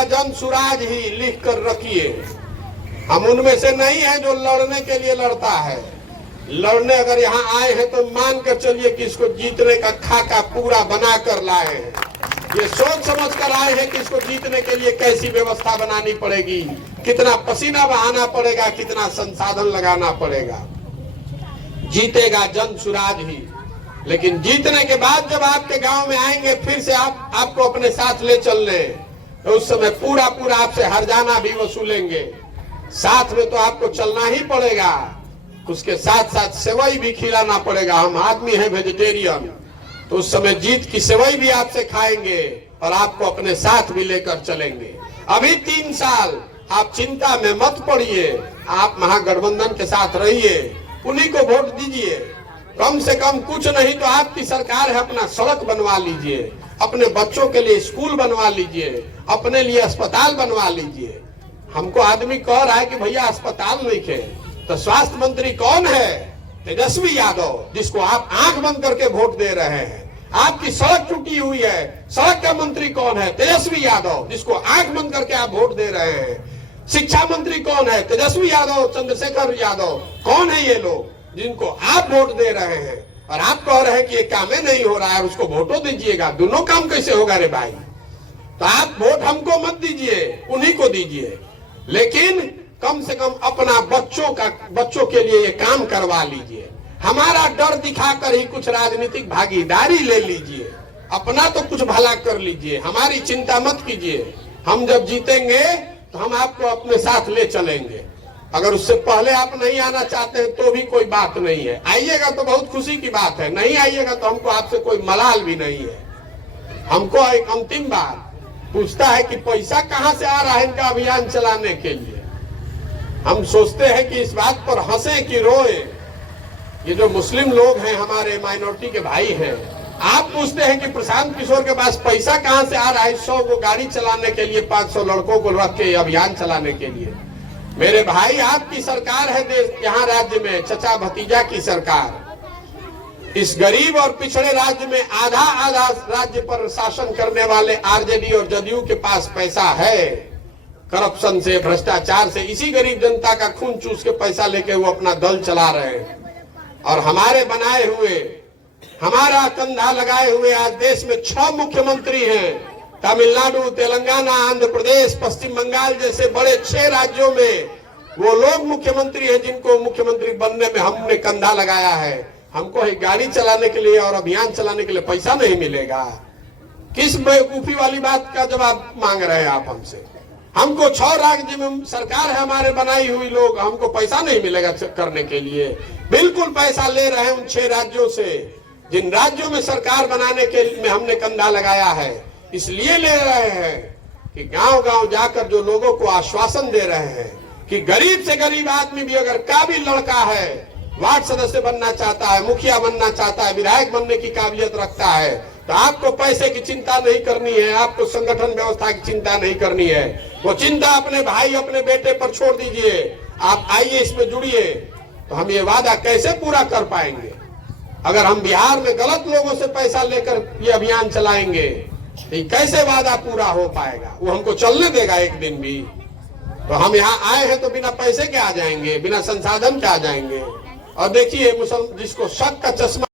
जीतेगा जन सुराज ही लिख कर रखिए। हम उनमें से नहीं हैं जो लड़ने के लिए लड़ता है। लड़ने अगर यहाँ आए हैं तो मान कर चलिए कि इसको जीतने का खाका पूरा बना कर लाए हैं। ये सोच समझ कर आए हैं कि इसको जीतने के लिए कैसी व्यवस्था बनानी पड़ेगी, कितना पसीना बहाना पड़ेगा, कितना संसाधन लगाना पड़ेगा। जीतेगा जन सुराज ही। लेकिन जीतने के बाद जब आपके गांव में आएंगे, फिर से आपको अपने साथ ले चलने, तो उस समय पूरा आपसे हर्जाना भी वसूलेंगे। साथ में तो आपको चलना ही पड़ेगा, उसके साथ साथ सेवई भी खिलाना पड़ेगा। हम आदमी हैं वेजिटेरियन, तो उस समय जीत की सेवई भी आपसे खाएंगे और आपको अपने साथ भी लेकर चलेंगे। अभी 3 साल आप चिंता में मत पड़िए, आप महागठबंधन के साथ रहिए, उन्हीं को वोट दीजिए। कम से कम कुछ नहीं तो आपकी सरकार है, अपना सड़क बनवा लीजिए, अपने बच्चों के लिए स्कूल बनवा लीजिए, अपने लिए अस्पताल बनवा लीजिए। हमको आदमी कह रहा है कि भैया अस्पताल नहीं खे, तो स्वास्थ्य मंत्री कौन है? तेजस्वी यादव, जिसको आप आंख बंद करके वोट दे रहे हैं। आपकी सड़क टूटी हुई है, सड़क का मंत्री कौन है? तेजस्वी यादव, जिसको आंख बंद करके आप वोट दे रहे हैं। शिक्षा मंत्री कौन है? तेजस्वी यादव, चंद्रशेखर यादव। कौन है ये लोग जिनको आप वोट दे रहे हैं? और आप कह रहे हैं कि ये काम नहीं हो रहा है, उसको वोटो दीजिएगा। दोनों काम कैसे होगा रे भाई? तो आप वोट हमको मत दीजिए, उन्हीं को दीजिए। लेकिन कम से कम अपना बच्चों के लिए ये काम करवा लीजिए। हमारा डर दिखाकर ही कुछ राजनीतिक भागीदारी ले लीजिए, अपना तो कुछ भला कर लीजिए, हमारी चिंता मत कीजिए। हम जब जीतेंगे तो हम आपको अपने साथ ले चलेंगे। अगर उससे पहले आप नहीं आना चाहते हैं तो भी कोई बात नहीं है, आइएगा तो बहुत खुशी की बात है, नहीं आइएगा तो हमको आपसे कोई मलाल भी नहीं है। हमको एक अंतिम बार पूछता है कि पैसा कहां से आ रहा है इनका अभियान चलाने के लिए। हम सोचते हैं कि इस बात पर हंसे कि रोए। ये जो मुस्लिम लोग हैं, हमारे माइनॉरिटी के भाई हैं, आप पूछते हैं कि प्रशांत किशोर के पास पैसा कहां से आ रहा है 100 को गाड़ी चलाने के लिए, 500 लड़कों को रख के अभियान चलाने के लिए। मेरे भाई, आपकी सरकार है देश, यहाँ राज्य में चचा भतीजा की सरकार। इस गरीब और पिछड़े राज्य में आधा राज्य पर शासन करने वाले आरजेडी और जदयू के पास पैसा है। करप्शन से, भ्रष्टाचार से इसी गरीब जनता का खून चूस के पैसा लेके वो अपना दल चला रहे हैं। और हमारे बनाए हुए, हमारा कंधा लगाए हुए आज देश में 6 मुख्यमंत्री हैं। तमिलनाडु, तेलंगाना, आंध्र प्रदेश, पश्चिम बंगाल जैसे बड़े 6 राज्यों में वो लोग मुख्यमंत्री हैं जिनको मुख्यमंत्री बनने में हमने कंधा लगाया है। हमको ही गाड़ी चलाने के लिए और अभियान चलाने के लिए पैसा नहीं मिलेगा। किस बेवकूफी वाली बात का जवाब मांग रहे हैं आप हमसे? हमको 6 राज्य में सरकार है हमारे बनाई हुई लोग, हमको पैसा नहीं मिलेगा करने के लिए? बिल्कुल पैसा ले रहे हैं उन 6 राज्यों से, जिन राज्यों में सरकार बनाने के में हमने कंधा लगाया है। इसलिए ले रहे हैं कि गांव गांव जाकर जो लोगों को आश्वासन दे रहे हैं कि गरीब से गरीब आदमी भी अगर काबिल लड़का है, वार्ड सदस्य बनना चाहता है, मुखिया बनना चाहता है, विधायक बनने की काबिलियत रखता है, तो आपको पैसे की चिंता नहीं करनी है, आपको संगठन व्यवस्था की चिंता नहीं करनी है। वो चिंता अपने भाई, अपने बेटे पर छोड़ दीजिए। आप आइए, इसमें जुड़िए, तो हम ये वादा कैसे पूरा कर पाएंगे? अगर हम बिहार में गलत लोगों से पैसा लेकर ये अभियान चलाएंगे तो कैसे वादा पूरा हो पाएगा? वो हमको चलने देगा एक दिन भी? तो हम यहाँ आए हैं तो बिना पैसे के आ जाएंगे, बिना संसाधन के आ जाएंगे। और देखिए, जिसको शक का चश्मा